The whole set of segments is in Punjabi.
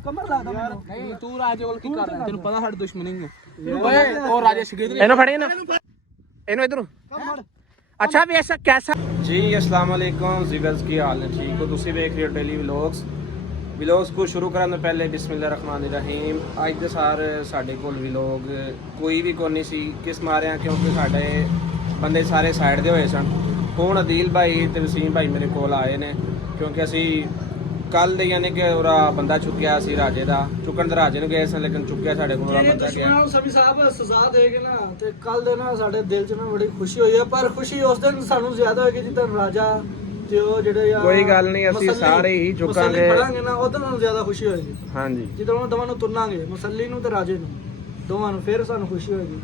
ਕਮਰ ਲਾਦਾ ਮੈਨੂੰ ਨਹੀਂ ਤੂੰ ਰਾਜੇ ਕੋਲ ਕੀ ਕਰ ਰਿਹਾ ਤੈਨੂੰ ਪਤਾ ਸਾਡੀ ਦੁਸ਼ਮਣੀ ਹੈ ਓਏ ਉਹ ਰਾਜੇ ਸ਼ਗੀਦ ਇਹਨੂੰ ਫੜੀ ਨਾ ਇਹਨੂੰ ਇਧਰੋਂ अच्छा भी ऐसा कैसा जी अस्सलाम वालेकुम ज़ीवर्स की हाल है ठीक हो तुसी देख रहे हो डेली व्लॉग्स को शुरू करने पहले बिस्मिल्लाहिर्रहमानिर्रहीम अज दे साडे कोल व्लॉग कोई भी कोनी सी किस मारिया क्योंकि साडे बंदे सारे साइड दे होए सन हुण अदील भाई ते वसीम भाई मेरे कोल आए ने क्योंकि असी कल दे यानी कि ओरा बंदा चुक्या सी राजे दा चुकन ते राजे ने गए सन लेकिन चुक्या साडे कोल बंदा गया सभी साहब सजा देगे ना ते कल दे ना साडे दिल च ना बड़ी खुशी होई है पर खुशी उस दिन सानू ज्यादा होगी जिद्दां राजा ते ओ जेड़े यार कोई गल नहीं ਅਸੀਂ ਸਾਰੇ ਹੀ ਚੁੱਕਾਂਗੇ ਪੜਾਂਗੇ ਨਾ ਉਦੋਂ ਸਾਨੂੰ ਜ਼ਿਆਦਾ ਖੁਸ਼ੀ ਹੋਏਗੀ ਹਾਂਜੀ ਜਦੋਂ ਉਹ ਦੋਵਾਂ ਨੂੰ ਤੁਰਨਾਂਗੇ ਮੁਸੱਲੀ ਨੂੰ ਤੇ ਰਾਜੇ ਨੂੰ ਦੋਵਾਂ ਨੂੰ ਫਿਰ ਸਾਨੂੰ ਖੁਸ਼ੀ ਹੋਏਗੀ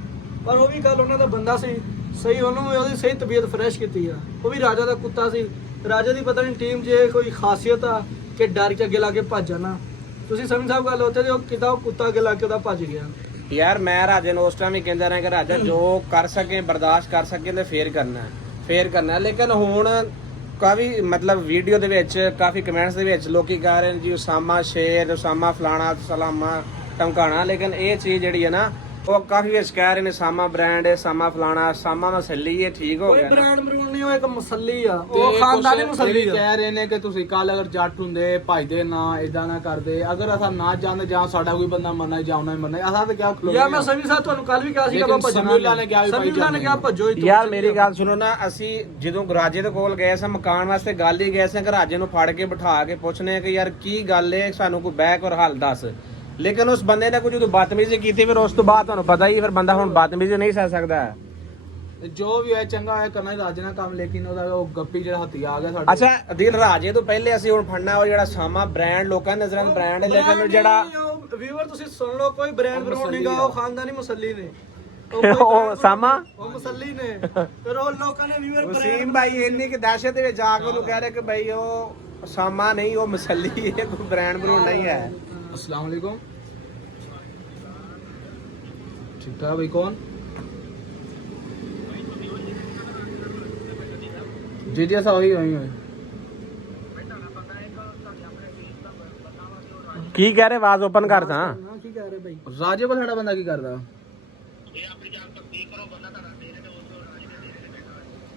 ਪਰ ਉਹ ਵੀ ਕੱਲ ਉਹਨਾਂ ਦਾ ਬੰਦਾ ਸੀ ਸਹੀ ਉਹਨੂੰ ਉਹਦੀ ਸਹੀ ਤਬੀਅਤ ਫਰੈਸ਼ ਕੀਤੀ ਆ ਉਹ ਵੀ ਰਾਜਾ ਦਾ ਕੁੱਤਾ ਸੀ ਰਾਜੇ ਦੀ ਪਤਾ ਨਹੀਂ ਟੀਮ 'ਚ ਕੋਈ ਖਾਸੀਅਤ ਆ ਕਿ ਡਰ ਕੇ ਅੱਗੇ ਲਾ ਕੇ ਭੱਜ ਜਾਣਾ ਤੁਸੀਂ ਸਮਝ ਸਾਹਿਬ ਗੱਲ ਉੱਥੇ ਜੋ ਕਿਦਾਂ ਉਹ ਕੁੱਤਾ ਅੱਗੇ ਲਾ ਕੇ ਉਹਦਾ ਭੱਜ ਗਿਆ ਯਾਰ ਮੈਂ ਰਾਜੇ ਨੂੰ ਉਸ ਟਾਈਮ ਹੀ ਕਹਿੰਦਾ ਰਿਹਾ ਕਿ ਰਾਜਾ ਜੋ ਕਰ ਸਕੇ ਬਰਦਾਸ਼ਤ ਕਰ ਸਕੇ ਤੇ ਫੇਰ ਕਰਨਾ ਲੇਕਿਨ ਹੁਣ ਕਾਫੀ ਮਤਲਬ ਵੀਡੀਓ ਦੇ ਵਿੱਚ ਕਾਫੀ ਕਮੈਂਟਸ ਦੇ ਵਿੱਚ ਲੋਕੀ ਕਹਿ ਰਹੇ ਨੇ ਜੀ ਉਸਾਮਾ ਸ਼ੇਰ ਉਸਾਮਾ ਫਲਾਣਾ ਸਲਾਮਾ ਧਮਕਾਣਾ ਲੇਕਿਨ ਇਹ ਚੀਜ਼ ਜਿਹੜੀ ਹੈ ਨਾ ਉਹ ਕਾਫੀ ਵਿੱਚ ਕਹਿ ਰਹੇ ਨੇ ਸਾਮਾ ਬ੍ਰਾਂਡ ਹੈ ਸਾਮਾ ਫਲਾਣਾ ਸਾਮਾ ਮਸੱਲੀ ਇਹ ਠੀਕ ਹੋ ਗਿਆ ਕੋਈ ਬ੍ਰਾਂਡ ਮਰੂਨ ਨਹੀਂ ਉਹ ਇੱਕ ਮਸੱਲੀ ਆ ਉਹ ਖਾਨਦਾਨੀ ਮਸੱਲੀ ਆ ਕਹਿ ਰਹੇ ਨੇ ਕਿ ਤੁਸੀਂ ਕੱਲ ਅਗਰ ਜੱਟ ਹੁੰਦੇ ਭਜਦੇ ਨਾ ਇਦਾਂ ਨਾ ਕਰਦੇ ਅਗਰ ਅਸਾਂ ਨਾ ਜਾਂਦੇ ਜਾਂ ਸਾਡਾ ਕੋਈ ਬੰਦਾ ਮਰਨਾ ਜਾਉਣਾ ਹੀ ਮਰਨਾ ਅਸਾਂ ਤਾਂ ਕਿਆ ਖਲੋ ਯਾਰ ਮੈਂ ਸਮੀ ਸਾਹਿਬ ਤੁਹਾਨੂੰ ਕੱਲ ਵੀ ਕਿਹਾ ਸੀ ਕਿ ਆਪਾਂ ਸਮੀਲਾ ਨੇ ਕਿਹਾ ਵੀ ਭਾਈ ਸਮੀਲਾ ਨੇ ਕਿਹਾ ਭੱਜੋ ਹੀ ਯਾਰ ਮੇਰੀ ਗੱਲ ਸੁਣੋ ਨਾ ਅਸੀਂ ਜਦੋਂ ਰਾਜੇ ਦੇ ਕੋਲ ਗਏ ਸਾਂ ਮਕਾਨ ਵਾਸਤੇ ਗੱਲ ਹੀ ਗਏ ਸਾਂ ਕਿ ਰਾਜੇ ਨੂੰ ਫੜ ਕੇ ਬਿਠਾ ਕੇ ਪੁੱਛਨੇ ਕਿ ਯਾਰ ਕੀ ਗੱਲ ਏ ਸਾਨੂੰ ਕੋਈ ਬੈਕ ਔਰ ਹੱਲ ਦੱਸ ਲੇਕਿਨ ਉਸ ਬੰਦੇ ਨੇ ਕੋਈ ਜਦੋਂ ਬਦਤਮੀਜ਼ੀ ਕੀਤੀ ਫਿਰ ਉਸ ਤੋਂ ਬਾਅਦ ਤੁਹਾਨੂੰ ਪਤਾ ਹੀ ਫਿਰ ਬੰਦਾ ਹੁਣ ਬਦਤਮੀਜ਼ੀ ਨਹੀਂ ਸਹਿ ਸਕਦਾ ਜੋ ਵੀ ਹੈ ਚੰਗਾ ਹੈ ਕਰਨਾ ਰਾਜੇ ਨਾਲ ਕੰਮ ਲੇਕਿਨ ਉਹਦਾ ਉਹ ਗੱਪੀ ਜਿਹੜਾ ਹੱਥੀ ਆ ਗਿਆ ਸਾਡੇ ਅੱਛਾ ਅਦੀਲ ਰਾਜੇ ਤੋਂ ਪਹਿਲੇ ਅਸੀਂ ਹੁਣ ਫੜਨਾ ਉਹ ਜਿਹੜਾ ਸਾਮਾ ਬ੍ਰਾਂਡ ਲੋਕਾਂ ਦੀ ਨਜ਼ਰਾਂ 'ਚ ਬ੍ਰਾਂਡ ਹੈ ਲੇਕਿਨ ਜਿਹੜਾ ਵੀਵਰ ਤੁਸੀਂ ਸੁਣ ਲਓ ਕੋਈ ਬ੍ਰਾਂਡ ਬਰੂਨ ਨਹੀਂਗਾ ਉਹ ਖਾਨਦਾਨੀ ਮਸੱਲੀ ਨੇ ਉਹ ਸਾਮਾ ਉਹ ਮਸੱਲੀ ਨੇ ਫਿਰ ਉਹ ਲੋਕਾਂ ਨੇ ਵੀਵਰ ਵਸੀਮ ਭਾਈ ਇੰਨੀ ਕਿ ਦਹਿਸ਼ਤ ਦੇ ਵਿੱਚ ਆ ਕੇ ਉਹਨੂੰ ਕਹਿ ਰਹੇ ਕਿ ਭਾਈ ਉਹ ਸਾਮਾ ਨਹੀਂ ਉਹ ਮਸੱਲੀ ਹੈ ਕੋਈ ਬ੍ਰਾਂਡ ਬਰੂਨ ਨਹੀਂ ਹੈ अस्सलाम वालेकुम ठीक ठाक भाई कौन जी जी ऐसा वही वही ਕੀ ਕਹਿ ਰਹੇ ਆਵਾਜ਼ ਓਪਨ ਕਰਦਾ ਕੀ ਕਹਿ ਰਹੇ ਭਾਈ राजे को साड़ा बंदा की करदा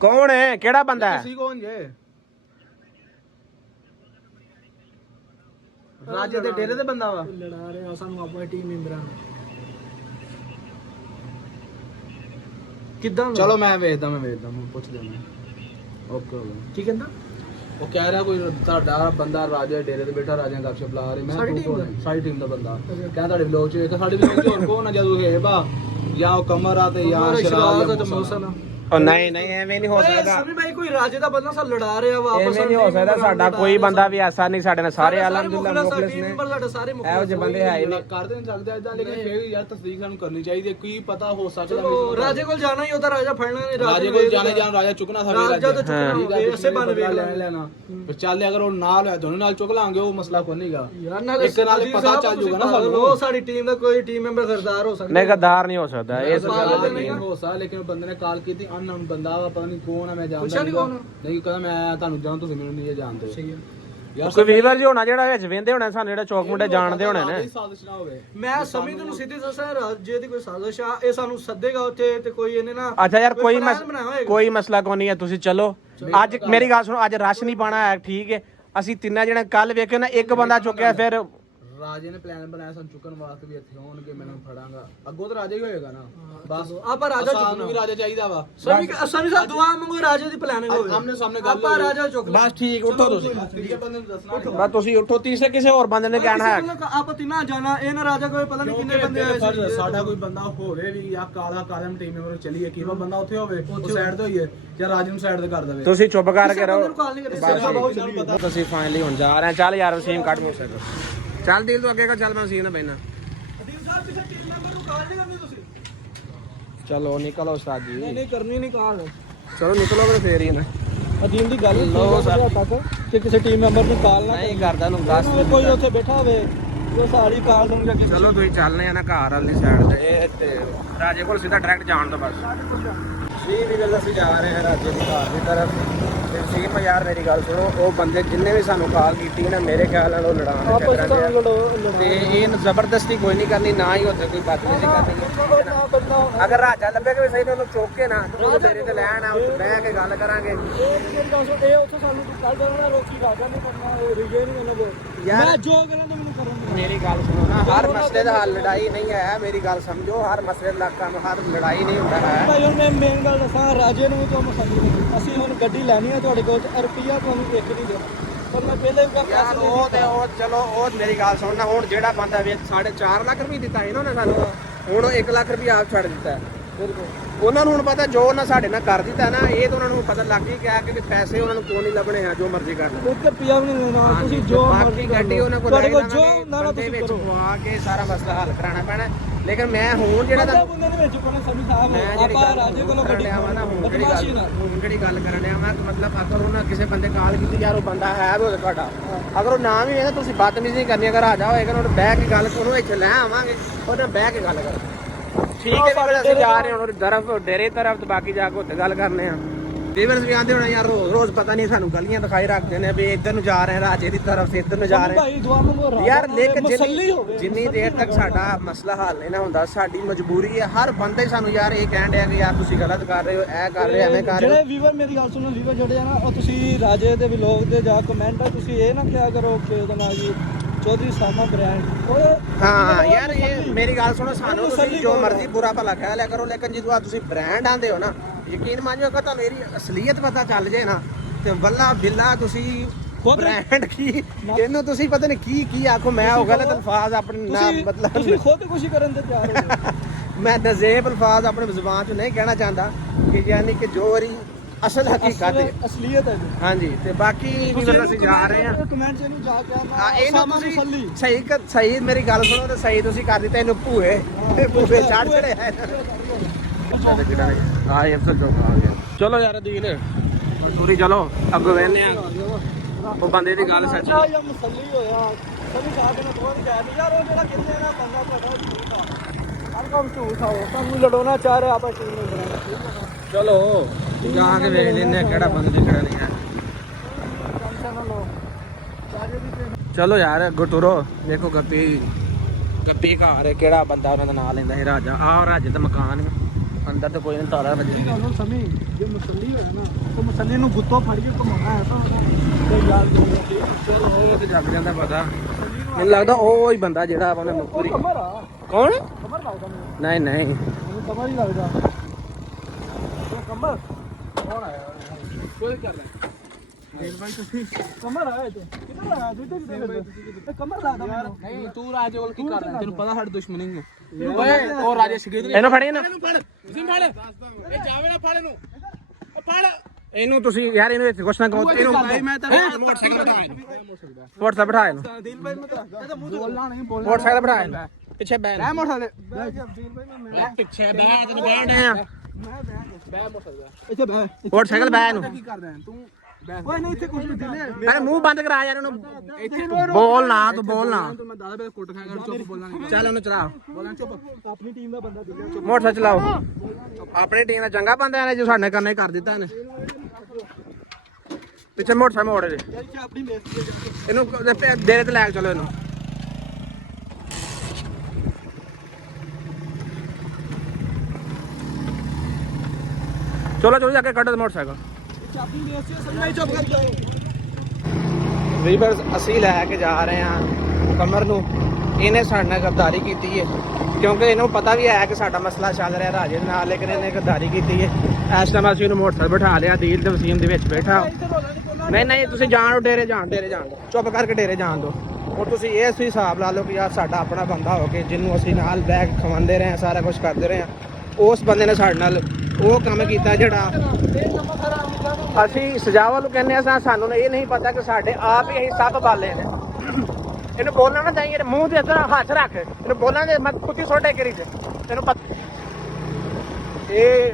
ਕੌਣ ਹੈ ਕਿਹੜਾ ਬੰਦਾ ਹੈ ਤੁਸੀਂ ਕੌਣ ਜੇ ਰਾਜੇ ਦੇ ਡੇਰੇ ਤੇ ਬੰਦਾ ਵਾ ਲੜਾ ਰਿਹਾ ਸਾਨੂੰ ਆਪਣੀ ਟੀਮ ਮੈਂਬਰਾਂ ਕਿੱਦਾਂ ਚਲੋ ਮੈਂ ਵੇਖਦਾ ਮੈਂ ਪੁੱਛ ਲੈਣਾ ਓਕੇ ਕੀ ਕਹਿੰਦਾ ਉਹ ਕਹਿ ਰਿਹਾ ਕੋਈ ਤੁਹਾਡਾ ਬੰਦਾ ਰਾਜੇ ਦੇ ਡੇਰੇ ਤੇ ਬੈਠਾ ਰਾਜਾ ਗੱਪਸ਼ਪ ਲਾ ਰਿਹਾ ਮੈਂ ਸਾਡੀ ਟੀਮ ਦਾ ਬੰਦਾ ਕਹਿੰਦਾ ਤੁਹਾਡੇ ਵਲੌਗ ਚ ਇੱਕ ਸਾਡੀ ਵਲੌਗ ਚ ਹੋਰ ਕੋਣ ਆ ਜਦੋਂ ਹੈ ਬਾ ਜਾਂ ਉਹ ਕਮਰ ਆ ਤੇ ਜਾਂ ਸ਼ਰਾਬ ਤੇ ਮੌਸਮ ਉਹ ਨਹੀਂ ਐਵੇਂ ਨਹੀਂ ਹੋ ਸਕਦਾ ਸਮੀ ਭਾਈ ਕੋਈ ਰਾਜੇ ਦਾ ਬੰਦਾ ਸਾ ਲੜਾ ਰਿਹਾ ਵਾ ਐਵੇਂ ਨਹੀਂ ਹੋ ਸਕਦਾ ਸਾਡਾ ਕੋਈ ਬੰਦਾ ਵੀ ਐਸਾ ਨਹੀਂ ਸਾਡੇ ਨਾਲ ਸਾਰੇ ਅਲਹਮਦੁਲਿਲਾ ਮੁਖਲਿਸ ਨੇ ਮੈਂਬਰ ਸਾਡੇ ਸਾਰੇ ਮੁਖਲਿਸ ਇਹੋ ਜਿਹੇ ਬੰਦੇ ਹੈ ਹੀ ਨਹੀਂ ਕਰਦੇ ਨਹੀਂ ਸਕਦੇ ਇਦਾਂ ਲੇਕਿਨ ਫੇਰ ਯਾਰ ਤਸਦੀਕ ਸਾਨੂੰ ਕਰਨੀ ਚਾਹੀਦੀ ਹੈ ਕੀ ਪਤਾ ਹੋ ਸਕਦਾ ਰਾਜੇ ਕੋਲ ਜਾਣਾ ਹੀ ਉਹਦਾ ਰਾਜਾ ਫੜਨਾ ਨਹੀਂ ਰਾਜੇ ਕੋਲ ਜਾਣੇ ਰਾਜਾ ਚੁੱਕਣਾ ਸਾਡੇ ਰਾਜਾ ਤਾਂ ਚੁੱਕਣਾ ਹੋਵੇ ਐਸੇ ਬਣ ਵੇਖ ਲੈਣਾ ਫਿਰ ਚੱਲ ਅਗਰ ਉਹ ਨਾਲ ਹੈ ਦੋਨੋਂ ਨਾਲ ਚੁੱਕ ਲਾਂਗੇ ਉਹ ਮਸਲਾ ਕੋਈ ਨਹੀਂਗਾ ਯਾਰ ਨਾਲ ਇੱਕ ਨਾਲ ਪਤਾ ਚੱਲ ਜਾਊਗਾ ਨਾ ਸਾਨੂੰ ਉਹ ਸਾਡੀ ਟੀਮ ਦਾ ਕੋਈ ਟੀਮ ਮੈਂਬਰ ਸਰਦਾਰ ਹੋ ਸਕਦਾ ਨਹੀਂ ਗੱਦਾਰ ਨਹੀਂ ਹੋ ਸਕਦਾ ਇਸ ਗੱਲ ਤੇ ਨਹੀਂ ਹੋ ਸਕਦਾ ਲੇਕਿਨ ਬੰਦੇ ਨੇ ਕਾਲ ਕੀਤੀ ਅਨਨੋਨ ਬੰਦਾ ਵਾ ਪਤਾ ਨਹੀਂ ਕੌਣ ਆ ਮੈਂ ਜਾਣਦਾ ਨਹੀਂ ਕਹਿੰਦਾ ਮੈਂ ਤੁਹਾਨੂੰ ਜਾਣ ਤੁਸੀਂ ਮੈਨੂੰ ਨਹੀਂ ਜਾਣਦੇ ਸਹੀ ਹੈ ਯਾਰ ਕੋਈ ਵੀਵਰ ਜੀ ਹੋਣਾ ਜਿਹੜਾ ਵਿੱਚ ਵੇਂਦੇ ਹੋਣੇ ਸਾਨੂੰ ਜਿਹੜਾ ਚੌਕ ਮੁੰਡੇ ਜਾਣਦੇ ਹੋਣੇ ਨੇ ਸਾਜ਼ਿਸ਼ ਨਾ ਹੋਵੇ ਮੈਂ ਸਮਝ ਤੁਹਾਨੂੰ ਸਿੱਧੀ ਦੱਸਾਂ ਰਾਜੇ ਦੀ ਕੋਈ ਸਾਜ਼ਿਸ਼ ਆ ਇਹ ਸਾਨੂੰ ਸੱਦੇਗਾ ਉੱਥੇ ਤੇ ਕੋਈ ਇਹਨੇ ਨਾ ਅੱਛਾ ਯਾਰ ਕੋਈ ਮਸਲਾ ਕੋਈ ਨਹੀਂ ਹੈ ਤੁਸੀਂ ਚਲੋ ਅੱਜ ਮੇਰੀ ਗੱਲ ਸੁਣੋ ਅੱਜ ਰਸ਼ ਨਹੀਂ ਪਾਣਾ ਹੈ ਠੀਕ ਹੈ ਅਸੀਂ ਤਿੰਨਾਂ ਜਣੇ ਕੱਲ ਵੇਖਿਓ ਨਾ ਇੱਕ ਬੰਦਾ ਚੁੱਕਿਆ ਫਿਰ ਰਾਜੇ ਨੇ ਪਲਾਨ ਬਣਾਇਆ ਸਾਨੂੰ ਚੁੱਕਣ ਵਾਸਤੇ ਵੀ ਇੱਥੇ ਆਉਣਗੇ ਮੈਨੂੰ ਫੜਾਂਗਾ ਅੱਗੋਂ ਤਾਂ ਰਾਜਾ ਹੀ ਹੋਏਗਾ ਨਾ ਬਸ ਆਪਾਂ ਰਾਜਾ ਚੁੱਕਣਾ ਵੀ ਰਾਜਾ ਚਾਹੀਦਾ ਵਾ ਸਮੀ ਸਾਹਿਬ ਦੁਆ ਮੰਗੋ ਰਾਜੇ ਦੀ ਪਲਾਨਿੰਗ ਹੋਵੇ ਆਮਨੇ ਸਾਹਮਣੇ ਗੱਲ ਆਪਾਂ ਰਾਜਾ ਚੁੱਕ ਬਸ ਠੀਕ ਉੱਠੋ ਤੁਸੀਂ ਠੀਕ ਹੈ ਬੰਦੇ ਨੂੰ ਦੱਸਣਾ ਬਸ ਤੁਸੀਂ ਉੱਠੋ ਤੀਸਰੇ ਕਿਸੇ ਹੋਰ ਬੰਦੇ ਨੇ ਕਹਿਣਾ ਹੈ ਆਪਾਂ ਤਿੰਨਾਂ ਜਾਣਾ ਇਹ ਨਾ ਰਾਜਾ ਕੋਈ ਪਤਾ ਨਹੀਂ ਕਿੰਨੇ ਬੰਦੇ ਆਏ ਸੀ ਸਾਡਾ ਕੋਈ ਬੰਦਾ ਹੋਵੇ ਵੀ ਜਾਂ ਕਾਲਾ ਕਾਲਮ ਟੀਮ ਮੈਂਬਰ ਚੱਲੀਏ ਕਿਵੇਂ ਬੰਦਾ ਉੱਥੇ ਹੋਵੇ ਉਹ ਸਾਈਡ ਤੇ ਹੋਈਏ ਜਾਂ ਰਾਜ ਨੂੰ ਸਾਈਡ ਤੇ ਕਰ ਦੇਵੇ ਤੁਸੀਂ ਚੁੱਪ ਕਰਕੇ ਰਹੋ ਰਹੋ ਤੁਸੀਂ ਫਾਈਨਲੀ ਹੁਣ ਜਾ ਰਹੇ ਚੱਲ ਯਾਰ ਵਸੀਮ ਕੱਢ ਮੋਟਰਸਾਈਕਲ ਚੱਲ ਦਿਲ ਤੋਂ ਅੱਗੇ ਕਰ ਚੱਲ ਮੈਂ ਵਸੀਮ ਨਾਲ ਬੈਠਣਾ ਚਲੋ ਨਿਕਲੋ ਉਸਤਾਦ ਜੀ ਨਹੀਂ ਕਰਨੀ ਨਹੀਂ ਕਾਲ ਚਲੋ ਨਿਕਲੋਗੇ ਫੇਰ ਹੀ ਨਾ ਅਦੀਨ ਦੀ ਗੱਲ ਲੋ ਤੱਕ ਕਿ ਕਿਸੇ ਟੀਮ ਮੈਂਬਰ ਨੂੰ ਕਾਲ ਨਾ ਨਹੀਂ ਕਰਦਾ ਨੂੰ ਦੱਸ ਕੋਈ ਉੱਥੇ ਬੈਠਾ ਹੋਵੇ ਉਹ ਸਾਰੀ ਕਾਲ ਸੁਣ ਕੇ ਚਲੋ ਤੁਸੀਂ ਚੱਲਨੇ ਆ ਨਾ ਘਰ ਵਾਲੀ ਸਾਈਡ ਤੇ ਇਹ ਤੇ ਰਾਜੇ ਕੋਲ ਸਿੱਧਾ ਡਾਇਰੈਕਟ ਜਾਣ ਤੋਂ ਬਸ ਜੀ ਦੀ ਗੱਲ ਅਸੀਂ ਜਾ ਰਹੇ ਹਾਂ ਰਾਜੇ ਦੀ ਘਰ ਦੀ ਤਰਫ ਤੇ ਵਸੀਮ ਯਾਰ ਮੇਰੀ ਗੱਲ ਸੁਣੋ, ਉਹ ਬੰਦੇ ਜਿੰਨੇ ਵੀ ਸਾਨੂੰ ਕਾਲ ਕੀਤੀ ਨਾ, ਮੇਰੇ ਖਿਆਲ ਨਾਲ ਉਹ ਲੜਾਉਣ ਦੇ ਆਪਸ ਚੱਕਰਾਂ 'ਚ ਵਿੱਚ ਆ। ਤੇ ਇਹ ਜ਼ਬਰਦਸਤੀ ਕੋਈ ਨਹੀਂ ਕਰਨੀ, ਨਾ ਹੀ ਉੱਥੇ ਕੋਈ ਬਦਤਮੀਜ਼ੀ ਕਰਨੀ। ਅਗਰ ਰਾਜਾ ਲੱਭੇਗਾ ਵੀ ਸਹੀ, ਤਾਂ ਉਹਨੂੰ ਚੁੱਕ ਕੇ ਨਾ ਉਹਨੂੰ ਡੇਰੇ ਤੇ ਲੈਣ ਆ, ਉੱਥੇ ਬਹਿ ਕੇ ਗੱਲ ਕਰਾਂਗੇ। ਇਹ ਉੱਥੇ ਸਾਨੂੰ ਕੱਲ ਦੇਣਾ ਰੋਕੀ ਰਾਜਾ ਨਹੀਂ ਕਰਨਾ, ਰਿਗੇ ਨਹੀਂ ਉਹਨਾਂ ਦੇ ਯਾਰ ਮੈਂ ਜੋ ਕਰਾਂ ਤਾਂ ਮੈਨੂੰ ਕਰਨ ਦਿਓ। ਮੇਰੀ ਗੱਲ ਸੁਣੋ ਨਾ, ਹਰ ਮਸਲੇ ਦਾ ਹੱਲ ਲੜਾਈ ਨਹੀਂ ਹੈ, ਮੇਰੀ ਗੱਲ ਸਮਝੋ। ਹਰ ਮਸਲੇ ਦਾ ਕੰਮ ਹਰ ਲੜਾਈ ਨਹੀਂ ਹੁੰਦਾ ਹੈ। ਭਾਈ ਹੁਣ ਮੈਂ ਮੇਨ ਗੱਲ ਦੱਸਾਂ, ਰਾਜੇ ਨੂੰ ਤੋਂ ਮਸਲੀ ਨਹੀਂ, ਅਸੀਂ ਹੁਣ ਗੱਡੀ ਲੈਣੀ ਹੈ ਤੁਹਾਡੇ ਕੋਲ, ਰੁਪਈਆ ਤੁਹਾਨੂੰ ਇੱਕ ਨਹੀਂ ਦੇਣਾ, ਪਰ ਮੈਂ ਪਹਿਲੇ ਵੀ ਯਾਰ ਉਹ ਤੇ ਉਹ ਚਲੋ, ਉਹ ਮੇਰੀ ਗੱਲ ਸੁਣ ਨਾ, ਹੁਣ ਜਿਹੜਾ ਬੰਦਾ ਵੀ 4.5 ਲੱਖ ਰੁਪਏ ਦਿੱਤਾ ਇਹਨਾਂ ਨੇ ਸਾਨੂੰ, ਹੁਣ 1 ਲੱਖ ਰੁਪਏ ਆਪ ਛੱਡ ਦਿੱਤਾ। ਬਿਲਕੁਲ ਉਹਨਾਂ ਨੂੰ ਹੁਣ ਪਤਾ ਜੋ ਉਹਨਾਂ ਸਾਡੇ ਨਾਲ ਕਰ ਦਿੱਤਾ ਨਾ, ਇਹ ਤਾਂ ਉਹਨਾਂ ਨੂੰ ਪਤਾ ਲੱਗ ਹੀ ਗਿਆ ਕਿ ਪੈਸੇ ਉਹਨਾਂ ਨੂੰ ਕਿਉਂ ਨਹੀਂ ਲੱਭਣੇ ਆ, ਜੋ ਮਰਜ਼ੀ ਕਰ ਲੈਣ। ਇੱਕ ਰੁਪਈਆ ਵੀ ਨਹੀਂ ਦੇਣਾ, ਤੁਸੀਂ ਜੋ ਬਾਕੀ ਗੱਡੀ ਉਹਨਾਂ ਕੋਲ ਤੁਹਾਡੇ ਲੈ ਕੋਲ ਜੋ ਜਾਵਾਂਗੇ, ਨਾ ਬੰਦੇ ਤੁਸੀਂ ਵਿੱਚ ਕਰੋ। ਪਵਾ ਕੇ ਸਾਰਾ ਮਸਲਾ ਹੱਲ ਕਰਾਉਣਾ ਪੈਣਾ। ਲੇਕਿਨ ਮੈਂ ਹੁਣ ਜਿਹੜਾ ਤਾਂ ਬੰਦੇ ਦੇ ਵਿੱਚ ਕੋਲ ਸਮੀ ਸਾਹਿਬ ਮੈਂ ਜਿਹੜੀ ਆਪਾਂ ਗੱਲ ਰਾਜੇ ਕੋਲੋਂ ਗੱਡੀ ਆਵਾਂ ਨਾ, ਹੁਣ ਬਦਮਾਸ਼ੀ ਨਾਲ ਜਿਹੜੀ ਗੱਲ ਕਰਨ ਡਿਆ ਵਾਂ, ਮਤਲਬ ਅਗਰ ਉਹਨਾਂ ਕਿਸੇ ਬੰਦੇ ਕਾਲ ਕੀਤੀ, ਯਾਰ ਉਹ ਬੰਦਾ ਹੈ ਵੀ ਤੁਹਾਡਾ, ਅਗਰ ਉਹ ਨਾ ਵੀ ਹੈ ਤਾਂ ਤੁਸੀਂ ਬਦਤਮੀਜ਼ੀ ਨਹੀਂ ਕਰਨੀ। ਅਗਰ ਆ ਜਾ ਹੋਏਗਾ ਉਹਨੂੰ ਬਹਿ ਕੇ ਗੱਲ, ਉਹਨੂੰ ਇੱਥੇ ਲੈ ਆਵਾਂਗੇ, ਉਹਨੇ ਬਹਿ ਕੇ ਗੱਲ ਕਰਾਂਗੇ। ਠੀਕ ਹੈ ਵੀਰ, ਅਸੀਂ ਜਾ ਰਹੇ ਹਾਂ ਹੁਣ ਤਰਫ, ਡੇਰੇ ਤਰਫ, ਤੇ ਬਾਕੀ ਜਾ ਕੇ ਉੱਥੇ ਗੱਲ ਕਰਨੇ ਆ। ਵੀਵਰਸ ਵੀ ਆਂਦੇ ਹੋਣਾ ਯਾਰ ਰੋਜ਼ ਪਤਾ ਨਹੀਂ ਸਾਨੂੰ ਗਲੀਆਂ ਦਿਖਾਈ ਰੱਖਦੇ ਨੇ ਵੀ ਇੱਧਰ ਨੂੰ ਜਾ ਰਹੇ ਰਾਜੇ ਦੀ ਤਰਫ ਤੇ ਇੱਧਰ ਨੂੰ ਜਾ ਰਹੇ ਭਾਈ ਦੁਆ ਮੰਗੋ ਯਾਰ। ਲੇਕਿਨ ਮਸੱਲੀ ਹੋਵੇ, ਜਿੰਨੀ ਦੇਰ ਤੱਕ ਸਾਡਾ ਮਸਲਾ ਹੱਲ ਨਹੀਂ ਨਾ ਹੁੰਦਾ, ਸਾਡੀ ਮਜਬੂਰੀ ਹੈ। ਹਰ ਬੰਦੇ ਸਾਨੂੰ ਯਾਰ ਇਹ ਕਹਿਣ ਡਿਆ ਕਿ ਯਾਰ ਤੁਸੀਂ ਗਲਤ ਕਰ ਰਹੇ ਹੋ, ਇਹ ਕਰ ਰਹੇ ਹੋ, ਐਵੇਂ ਕਰ ਰਹੇ ਜਿਹੜੇ ਹੋ। ਵੀਵਰ ਮੇਰੀ ਗੱਲ ਸੁਣੋ, ਵੀਵਰ ਜਿਹੜੇ ਆ ਨਾ, ਉਹ ਤੁਸੀਂ ਰਾਜੇ ਦੇ ਵਲੌਗ ਦੇ ਜਾਂ ਕਮੈਂਟ ਆ, ਤੁਸੀਂ ਇਹ ਨਾ ਕਿਹਾ ਕਰੋ ਕਿ ਉਹਦਾ ਨਾਮ ਜੀ ਚੌਧਰੀ ਸਾਮਾ ਬ੍ਰਾਂਡ। ਹਾਂ ਯਾਰ ਇਹ ਮੇਰੀ ਗੱਲ ਸੁਣੋ, ਸਾਨੂੰ ਤੁਸੀਂ ਜੋ ਮਰਜ਼ੀ ਬੁਰਾ ਭਲਾ ਕਹਿ ਲਿਆ ਕਰੋ, ਲੇਕਿਨ ਜਦੋਂ ਤੁਸੀਂ ਬ੍ਰਾਂਡ ਆਂਦੇ ਹੋ ਨਾ, ਯਕੀਨ ਮੰਨੋ ਕਿ ਤੁਹਾਨੂੰ ਮੇਰੀ ਅਸਲੀਅਤ ਪਤਾ ਚੱਲ ਜੇ ਨਾ, ਤੇ ਵੱਲਾ ਬਿੱਲਾ ਤੁਸੀਂ ਬ੍ਰਾਂਡ ਕੀ, ਇਹਨੂੰ ਤੁਸੀਂ ਪਤਾ ਨਹੀਂ ਕੀ ਕੀ ਆਖੋ। ਮੈਂ ਉਹ ਗਲਤ ਅਲਫਾਜ਼ ਆਪਣੇ ਨਾਮ ਤੁਸੀਂ ਮਤਲਬ ਖੁਦਕੁਸ਼ੀ ਕਰਨ ਤੇ ਤਿਆਰ ਹੋ ਮੈਂ ਨਜ਼ੇਬ ਅਲਫਾਜ਼ ਆਪਣੀ ਜ਼ੁਬਾਨ 'ਚ ਨਹੀਂ ਕਹਿਣਾ ਚਾਹੁੰਦਾ, ਕਿ ਯਾਨੀ ਕਿ ਜੋ ਰੀ ਅਸਲ ਹਕੀਕਤ ਹੈ, ਅਸਲੀਅਤ ਹੈ। ਹਾਂਜੀ। ਤੇ ਬਾਕੀ ਵੀਰ ਅਸੀਂ ਜਾ ਰਹੇ ਹਾਂ, ਕਮੈਂਟ 'ਚ ਇਹਨੂੰ ਜਾ ਕੇ ਹਾਂ ਇਹਨੂੰ ਤੁਸੀਂ ਸਹੀ ਮੇਰੀ ਗੱਲ ਸੁਣੋ ਤੇ ਸਹੀ ਤੁਸੀਂ ਕਰ ਦਿੱਤਾ ਇਹਨੂੰ ਭੂਏ ਚੜ ਚੜੇ ਆ ਇਹ ਸਭ ਆ ਗਿਆ। ਚਲੋ ਯਾਰ ਦੀਨ ਮਜ਼ਦੂਰੀ, ਚਲੋ ਅੱਗੋਂ ਵੇਖਦੇ ਆ ਉਹ ਬੰਦੇ ਦੀ ਗੱਲ ਸੱਚ। ਜਾਂ ਮਸੱਲੀ ਹੋਇਆ ਸਭੀ ਸਾਹਿਬ ਨੇ ਬਹੁਤ ਕਹਿ ਦਿੱਤਾ ਯਾਰ, ਉਹ ਜਿਹੜਾ ਕਿੰਨੇ ਨਾ ਬੰਦਾ ਤੁਹਾਡਾ ਝੂਠ ਆ, ਹਰ ਕੰਮ ਝੂਠ ਆ, ਤੁਹਾਨੂੰ ਲੜਾਉਣਾ ਚਾਹ ਰਿਹਾ, ਆਪਾਂ ਟੀਮ ਨੂੰ ਬਣਾਉਣਾ। ਚਲੋ ਜਾ ਕੇ ਵੇਖ ਲੈਂਦੇ ਆ ਕਿਹੜਾ ਬੰਦਾ ਕਿਹੜਾ ਨਹੀਂ ਹੈ। ਟੈਨਸ਼ਨ ਨਾ ਲਓ, ਚਾਹੇ ਵੀ ਚਲੋ ਯਾਰ ਅੱਗੋਂ ਤੁਰੋ। ਦੇਖੋ ਗੱਪੀ ਘਰ ਹੈ, ਕਿਹੜਾ ਬੰਦਾ ਉਹਨਾਂ ਦਾ ਨਾਂ ਲੈਂਦਾ ਸੀ, ਰਾਜਾ। ਆਹ ਰਾਜੇ ਦਾ ਮਕਾਨ ਹੈ, ਅੰਦਰ ਤਾਂ ਕੋਈ ਨਹੀਂ, ਤਾਲਾ ਵੱਜਿਆ। ਗੱਲ ਨੂੰ ਸਮਝ, ਜੇ ਮਸੱਲੀ ਹੋਇਆ ਨਾ, ਉਹ ਮਸੱਲੀ ਨੂੰ ਗੁੱਤੋਂ ਫੜ ਕੇ ਘੁਮਾਉਣਾ ਹੈ ਤਾਂ ਕੋਈ ਯਾਦ ਨਹੀਂ। ਚਲੋ ਉਹ ਤੇ ਜੱਗ ਜਾਂਦਾ ਪਤਾ, ਮੈਨੂੰ ਲੱਗਦਾ ਉਹ ਹੀ ਬੰਦਾ ਜਿਹੜਾ ਆਪਣੇ ਮੁਕਰੀ। ਕਮਰ ਆ, ਕੌਣ? ਕਮਰ ਲੱਗਦਾ ਮੈਨੂੰ, ਨਹੀਂ ਨਹੀਂ ਮੈਨੂੰ ਕਮਰ ਹੀ ਲੱਗਦਾ। ਕਮਰ ਕੌਣ ਆਇਆ? ਕੋਈ ਕਰ ਰਿਹਾ ਦੇਖ ਭਾਈ, ਤੁਸੀਂ ਕਮਰ ਆਇਆ ਤੇ ਕਿੱਧਰ ਆਇਆ? ਤੂੰ ਕਮਰ ਲੱਗਦਾ ਮੈਨੂੰ। ਨਹੀਂ ਤੂੰ ਰਾਜੇ ਕੋਲ ਕੀ ਕਰ ਰਿਹਾ? ਤੈਨੂੰ ਪਤਾ ਸਾਡੀ ਦੁਸ਼ਮਣੀ ਹੈ। ਓਏ ਉਹ ਰਾਜੇ ਸ਼ਗੀਰ ਇਹਨੂੰ ਫੜੇ ਨਾ, ਤੁਸੀਂ ਫੜ, ਇਹ ਜਾਵੇ ਨਾ ਫੜ ਇਹਨੂੰ, ਫੜ ਇਹਨੂੰ ਤੁਸੀਂ ਯਾਰ ਇਹਨੂੰ ਇੱਥੇ ਕੁਛ ਨਾ ਕਹੋ, ਇਹਨੂੰ ਮੈਂ ਤਾਂ ਮੋਟਰਸਾਈਕਲ ਮੋਟਰਸਾਈਕਲ ਬਿਠਾ ਇਹਨੂੰ, ਦਿਲ ਭਾਈ ਮਤਲਬ ਬੋਲਣਾ ਨਹੀਂ ਬੋਲਣਾ। ਮੋਟਰਸਾਈਕਲ ਬਿਠਾ ਇਹਨੂੰ, ਪਿੱਛੇ ਬੈਠ। ਬੈ ਮੋਟਰਸਾਈਕਲ ਬਹਿ ਜਾ ਦਿਲ ਭਾਈ, ਮੈਂ ਪਿੱਛੇ ਬੈ, ਤੈਨੂੰ ਬੈਠ ਆ ਬੈ ਮੋਟਰਸਾਈਕਲ ਇੱਥੇ ਬਹਿ। ਮੋਟਰਸਾਈਕਲ ਬੈ ਇਹਨੂੰ। ਕੀ ਕਰਦਾ ਤੂੰ? ਬੈ ਓਏ ਨਹੀਂ ਇੱਥੇ ਕੁਝ ਨਹੀਂ ਦਿਲੇ ਅਰੇ ਮੂੰਹ ਬੰਦ ਕਰਾ ਯਾਰ ਇਹਨੂੰ, ਇੱਥੇ ਬੋਲ ਨਾ ਤੂੰ ਬੋਲ ਨਾ, ਤੂੰ ਮੈਂ ਦਾਦਾ ਬੇ ਕੁੱਟ ਖਾਏਗਾ, ਚੁੱਪ ਬੋਲਣਾ ਨਹੀਂ। ਚੱਲ ਉਹਨੂੰ ਚਲਾ। ਬੋਲਣਾ ਚੁੱਪ। ਆਪਣੀ ਟੀਮ ਦਾ ਬੰਦਾ ਦਿਲੇ ਚੁੱਪ। ਮੋਟਰਸਾਈਕਲ ਚਲਾਓ। ਆਪਣੀ ਟੀਮ ਦਾ ਚੰਗਾ ਬੰਦਾ ਨੇ ਜੋ ਸਾਡੇ ਕਰਨੇ ਕਰ ਦਿੱਤਾ ਇਹਨੇ। ਪਿੱਛੇ ਮੋਟਰਸਾਈਕਲ ਮੋੜ ਦੇ ਯਾਰ ਇੱਥੇ ਆਪਣੀ ਮੇਸਤੀ ਹੈ ਜਾ ਕੇ। ਇਹਨੂੰ ਡੇਰੇ ਤੇ ਲੈ ਕੇ ਚਲੋ ਇਹਨੂੰ। ਚਲੋ ਚਲੋ ਜਾ ਕੇ ਕੱਢੋ ਮੋਟਰਸਾਈਕਲ। ਇੱਥੇ ਆਪਣੀ ਮੇਸਤੀ ਹੈ, ਸਮਝਾਈ ਚੁੱਪ ਕਰ ਜਾਓ। ਵੀਵਰਸ ਅਸੀਂ ਲੈ ਕੇ ਜਾ ਰਹੇ ਹਾਂ ਕਮਰ ਨੂੰ। ਇਹਨੇ ਸਾਡੇ ਨਾਲ ਗੱਦਾਰੀ ਕੀਤੀ ਹੈ, ਕਿਉਂਕਿ ਇਹਨੂੰ ਪਤਾ ਵੀ ਹੈ ਕਿ ਸਾਡਾ ਮਸਲਾ ਚੱਲ ਰਿਹਾ ਰਾਜੇ ਦੇ ਨਾਲ, ਲੇਕਿਨ ਇਹਨੇ ਗੱਦਾਰੀ ਕੀਤੀ ਹੈ। ਇਸ ਟਾਈਮ ਅਸੀਂ ਇਹਨੂੰ ਮੋਟਰਸਾਈਕਲ ਬਿਠਾ ਲਿਆ, ਦੀਲ ਤੇ ਵਸੀਮ ਦੇ ਵਿੱਚ ਬੈਠਾ। ਇੱਥੇ ਰੋਲਾ ਨਹੀਂ ਕੋਲਾ। ਨਹੀਂ ਨਹੀਂ ਤੁਸੀਂ ਜਾਣ ਡੇਰੇ ਜਾਣ ਦਿਓ, ਚੁੱਪ ਕਰਕੇ ਡੇਰੇ ਜਾਣ ਦਿਓ। ਹੁਣ ਤੁਸੀਂ ਇਹ ਹਿਸਾਬ ਲਾ ਲਓ ਕਿ ਯਾਰ ਸਾਡਾ ਆਪਣਾ ਬੰਦਾ ਹੋ ਕੇ ਜਿਹਨੂੰ ਅਸੀਂ ਨਾਲ ਬੈਗ ਖਵਾਉਂਦੇ ਰਹੇ, ਸਾਰਾ ਕੁਝ ਕਰਦੇ ਰਹੇ, ਉਸ ਬੰਦੇ ਨੇ ਸਾਡੇ ਨਾਲ ਉਹ ਕੰਮ ਕੀਤਾ ਜਿਹੜਾ ਅਸੀਂ ਸਜਾਵਾ ਨੂੰ ਕਹਿੰਦੇ ਆ। ਸਾਨੂੰ ਇਹ ਨਹੀਂ ਪਤਾ ਕਿ ਸਾਡੇ ਆਪ ਹੀ ਅਸੀਂ ਸਭ ਬਾਲੇ ਨੇ। ਇਹਨੂੰ ਬੋਲਣਾ ਨਾ ਚਾਹੀਏ, ਮੂੰਹ ਤੇ ਇੱਧਰ ਹੱਥ ਰੱਖ, ਇਹਨੂੰ ਬੋਲਣਾ ਦੇ ਮਤ ਕੁੱਤੀ ਛੋਟੇ ਕਰੀ ਤੇ ਤੈਨੂੰ ਪਤਾ। ਇਹ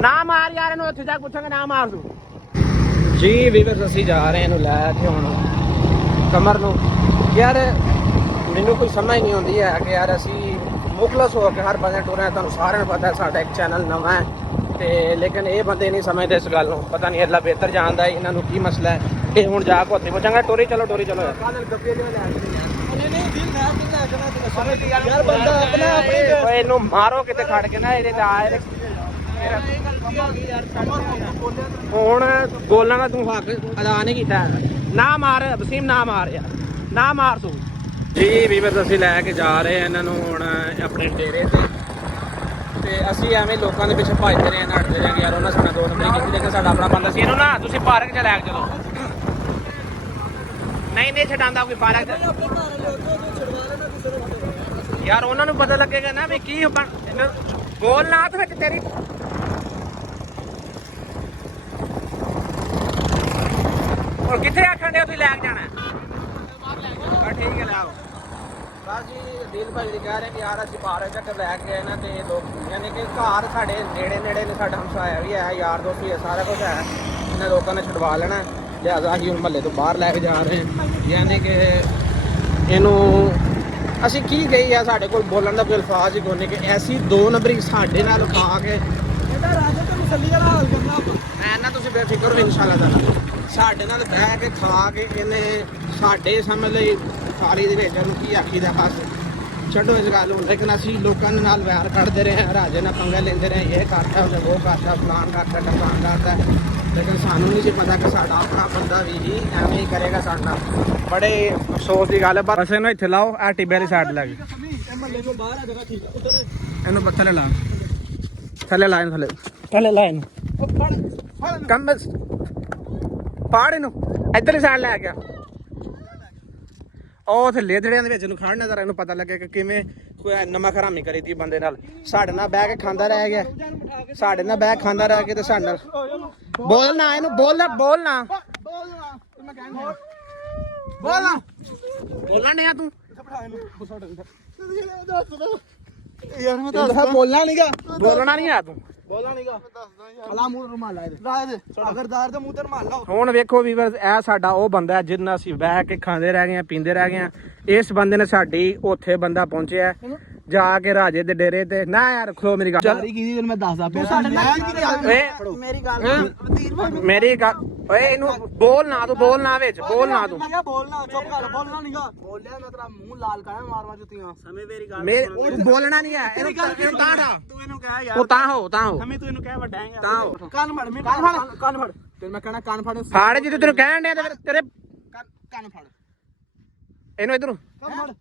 ਨਾ ਮਾਰ ਯਾਰ, ਇਹਨੂੰ ਉੱਥੇ ਜਾ ਕੇ ਪੁੱਛਾਂਗੇ ਨਾ ਮਾਰ ਤੂੰ। ਜੀ ਵੀਵਰਸ ਅਸੀਂ ਜਾ ਰਹੇ ਇਹਨੂੰ ਲੈ ਕੇ ਹੁਣ ਕਮਰ ਨੂੰ। ਯਾਰ ਮੈਨੂੰ ਕੋਈ ਸਮਝ ਨਹੀਂ ਆਉਂਦੀ ਹੈ ਕਿ ਯਾਰ ਅਸੀਂ ਮੁਖਲਸ ਹੋ ਕੇ ਹਰ ਬੰਦੇ ਟੁਰੇ। ਤੁਹਾਨੂੰ ਸਾਰਿਆਂ ਨੂੰ ਪਤਾ ਹੈ ਸਾਡਾ ਇੱਕ ਚੈਨਲ ਨਵਾਂ ਹੈ ਤੇ ਲੇਕਿਨ ਇਹ ਬੰਦੇ ਨਹੀਂ ਸਮਝਦੇ ਇਸ ਗੱਲ ਨੂੰ। ਪਤਾ ਨਹੀਂ ਅੱਲਾ ਬਿਹਤਰ ਜਾਣਦਾ ਇਹਨਾਂ ਨੂੰ ਕੀ ਮਸਲਾ ਹੈ। ਇਹ ਹੁਣ ਜਾ ਕੇ ਉੱਥੇ ਪਹੁੰਚਾਂਗਾ। ਟੋਰੀ ਚਲੋ ਯਾਰ। ਯਾਰ ਬੰਦਾ ਆਪਣਾ ਓਏ ਇਹਨੂੰ ਮਾਰੋ ਕਿਤੇ ਖੜ ਕੇ ਨਾ ਇਹਦੇ ਨਾਲ। ਹੁਣ ਬੋਲਣ ਦਾ ਤੂੰ ਹੱਕ ਅਦਾ ਨਹੀਂ ਕੀਤਾ। ਨਾ ਮਾਰ ਵਸੀਮ, ਨਾ ਮਾਰ ਯਾਰ, ਨਾ ਮਾਰ ਤੂੰ। ਜੀ ਵੀਵਰਸ ਅਸੀਂ ਲੈ ਕੇ ਜਾ ਰਹੇ ਹਾਂ ਇਹਨਾਂ ਨੂੰ ਹੁਣ ਆਪਣੇ ਡੇਰੇ ਤੇ ਅਸੀਂ ਐਵੇਂ ਲੋਕਾਂ ਦੇ ਪਿੱਛੇ ਭੱਜਦੇ ਰਹੇ ਨੱਠਦੇ ਰਹੇ ਯਾਰ। ਉਹਨਾਂ ਸਾਡਾ 2 ਨੰਬਰ ਕੀਤੀ ਲੇਕਿਨ ਸਾਡਾ ਆਪਣਾ ਬੰਦਾ ਸੀ। ਇਹਨੂੰ ਨਾ ਤੁਸੀਂ ਪਾਰਕ ਚ ਲੈ ਕੇ ਚਲੋ। ਨਹੀਂ ਛਡਾਂਦਾ ਕੋਈ ਪਾਰਕ ਚ ਯਾਰ। ਉਹਨਾਂ ਨੂੰ ਪਤਾ ਲੱਗੇਗਾ ਨਾ ਵੀ ਕੀ ਬੋਲ ਨਾ ਤੇ ਵਿੱਚ ਤੇਰੀ ਹੋਰ ਕਿੱਥੇ ਆਖਣ ਦੇ ਤੁਸੀਂ ਲੈ ਕੇ ਜਾਣਾ। ਠੀਕ ਹੈ ਲਿਆਓ। ਬਸ ਜੀ ਦਿਲ ਭਾਈ ਦੀ ਕਹਿ ਰਹੇ ਕਿ ਯਾਰ ਅਸੀਂ ਪਾਰਕ ਚੱਕਰ ਲੈ ਕੇ ਗਏ ਨਾ ਤੇ ਲੋਕ ਯਾਨੀ ਕਿ ਘਰ ਸਾਡੇ ਨੇੜੇ ਨੇ। ਸਾਡਾ ਹਮਸਾਇਆ ਵੀ ਹੈ, ਯਾਰ ਦੋਸਤ ਵੀ ਹੈ, ਸਾਰਾ ਕੁਝ ਹੈ। ਇਹਨਾਂ ਲੋਕਾਂ ਨੇ ਛੁਡਵਾ ਲੈਣਾ ਲਿਹਾਜ਼ਾ ਅਸੀਂ ਹੁਣ ਮਹੱਲੇ ਤੋਂ ਬਾਹਰ ਲੈ ਕੇ ਜਾ ਰਹੇ ਹਾਂ। ਯਾਨੀ ਕਿ ਇਹਨੂੰ ਅਸੀਂ ਕੀ ਕਹੀ ਆ, ਸਾਡੇ ਕੋਲ ਬੋਲਣ ਦਾ ਕੋਈ ਅਲਫਾਜ਼ ਹੀ ਕੋਈ ਨਹੀਂ ਕਿ ਐਸੀ 2 ਨੰਬਰੀ ਸਾਡੇ ਨਾਲ ਖਾ ਕੇ ਮੈਂ ਨਾ ਤੁਸੀਂ ਬੇਫਿਕਰ ਹੋ ਇਨਸ਼ਾਅੱਲਾ ਤਾਲਾ। ਸਾਡੇ ਨਾਲ ਬਹਿ ਕੇ ਖਾ ਕੇ ਇਹਨੇ ਸਾਡੇ ਸਮਝ ਲਈ ਸਾਰੀ ਦੇ ਵਿੱਚ ਨੂੰ ਕੀ ਆਖੀਦਾ। ਬਸ ਛੱਡੋ ਇਸ ਗੱਲ ਨੂੰ। ਲੇਕਿਨ ਅਸੀਂ ਲੋਕਾਂ ਦੇ ਨਾਲ ਵੈਰ ਕੱਢਦੇ ਰਹੇ ਹਾਂ, ਰਾਜੇ ਨਾਲ ਪੰਗੇ ਲੈਂਦੇ ਰਹੇ। ਇਹ ਕਰਦਾ ਉਹਨੇ ਉਹ ਕਰਦਾ, ਫਲਾਨ ਕਰਦਾ, ਟਮਾਨ ਕਰਦਾ। ਲੇਕਿਨ ਸਾਨੂੰ ਨਹੀਂ ਸੀ ਪਤਾ ਕਿ ਸਾਡਾ ਆਪਣਾ ਬੰਦਾ ਵੀ ਐਵੇਂ ਹੀ ਕਰੇਗਾ ਸਾਡੇ ਨਾਲ। ਬੜੇ ਅਫਸੋਸ ਦੀ ਗੱਲ ਹੈ। ਬਸ ਇਹਨੂੰ ਇੱਥੇ ਲਾਓ, ਆ ਟਿੱਬੇ ਵਾਲੀ ਸਾਈਡ ਲੱਗ ਇਹਨੂੰ ਥੱਲੇ ਲਾ, ਥੱਲੇ ਲਾ ਇਹਨੂੰ, ਥੱਲੇ ਲਾ ਇਹਨੂੰ। ਕੰਮ ਬਸ ਪਾੜ ਇਹਨੂੰ ਇੱਧਰਲੀ ਸਾਈਡ ਲੈ ਗਿਆ। ਉਹ ਉੱਥੇ ਲੇਦੜਿਆਂ ਦੇ ਵਿੱਚ ਨੂੰ ਖੜਨਾ ਜ਼ਰਾ ਇਹਨੂੰ ਪਤਾ ਲੱਗੇ ਕਿ ਕਿਵੇਂ ਨਮਕ ਹਰਾਮੀ ਕਰੀ ਤੀ ਬੰਦੇ ਨਾਲ। ਸਾਡੇ ਨਾਲ ਬਹਿ ਕੇ ਖਾਂਦਾ ਰਹਿ ਗਿਆ, ਸਾਡੇ ਨਾਲ ਬਹਿ ਖਾਂਦਾ ਰਹਿ ਕੇ ਤੇ ਸਾਡੇ ਨਾਲ ਬੋਲਣਾ ਇਹਨੂੰ ਬੋਲਣਾ ਨਹੀਂ ਆ ਤੂੰ ਯਾਰ ਮੈਂ ਦੱਸਦਾ ਬੋਲਣਾ ਨਹੀਂਗਾ, ਬੋਲਣਾ ਨਹੀਂ ਆ ਤੂੰ। ਬੋਲਣਾ ਨਹੀਂਗਾ। ਅਲਾ ਮੂੰਹ ਰੁਮਾਲ ਲਾਏ ਦੇ ਅਗਰਦਾਰ ਦੇ ਮੂੰਹ ਤੇ ਰੁਮਾਲ ਲਾਓ। ਹੁਣ ਵੇਖੋ ਵੀਵਰਸ, ਇਹ ਸਾਡਾ ਉਹ ਬੰਦਾ ਹੈ ਜਿਹਨਾਂ ਅਸੀਂ ਬਹਿ ਕੇ ਖਾਂਦੇ ਰਹਿ ਗਏ ਆ, ਪੀਂਦੇ ਰਹਿ ਗਏ ਆ। ਇਸ ਬੰਦੇ ਨੇ ਸਾਡੀ ਉੱਥੇ ਬੰਦਾ ਪਹੁੰਚਿਆ ਜਾ ਕੇ ਰਾਜੇ ਦੇ ਡੇਰੇ ਤੇ। ਨਾ ਯਾਰ ਖਲੋ ਮੇਰੀ ਗੱਲ ਮੈਂ ਦੱਸਦਾ ਪਿਆ ਮੇਰੀ ਗੱਲ ਓਏ ਇਹਨੂੰ ਬੋਲ ਨਾ ਤੂੰ, ਬੋਲ ਨਾ ਵਿੱਚ, ਬੋਲ ਨਾ ਤੂੰ। ਬੋਲਣਾ ਚੁੱਪ ਕਰ, ਬੋਲਣਾ ਨਹੀਂਗਾ। ਬੋਲਿਆ ਮੈਂ ਤੇਰਾ ਮੂੰਹ ਲਾਲ ਕਰਾਂ ਮਾਰਵਾ ਜੁੱਤੀਆਂ। ਸਮੇਂ ਮੇਰੀ ਗੱਲ ਤੂੰ ਬੋਲਣਾ ਨਹੀਂ ਹੈ। ਇਹਨੂੰ ਤਾਂ ਢਾ, ਤੂੰ ਇਹਨੂੰ ਕਹਿ ਯਾਰ। ਉਹ ਤਾਂ ਹੋ ਸਮੇਂ ਤੂੰ ਇਹਨੂੰ ਕਹਿ ਵੱਡਾ ਹੈਗਾ। ਤਾਂ ਹੋ ਕੰਨ ਫੜ ਕੰਨ ਫੜ ਤੇ ਮੈਂ ਕਹਿਣਾ ਕੰਨ ਫੜ ਫਾੜ ਜਿੱਦ ਤੈਨੂੰ ਕਹਿਣ ਡਿਆ ਤੇ ਤੇਰੇ ਕੰਨ ਫੜ ਇਹਨੂੰ ਇਧਰੋਂ। ਕੰਨ ਫੜ।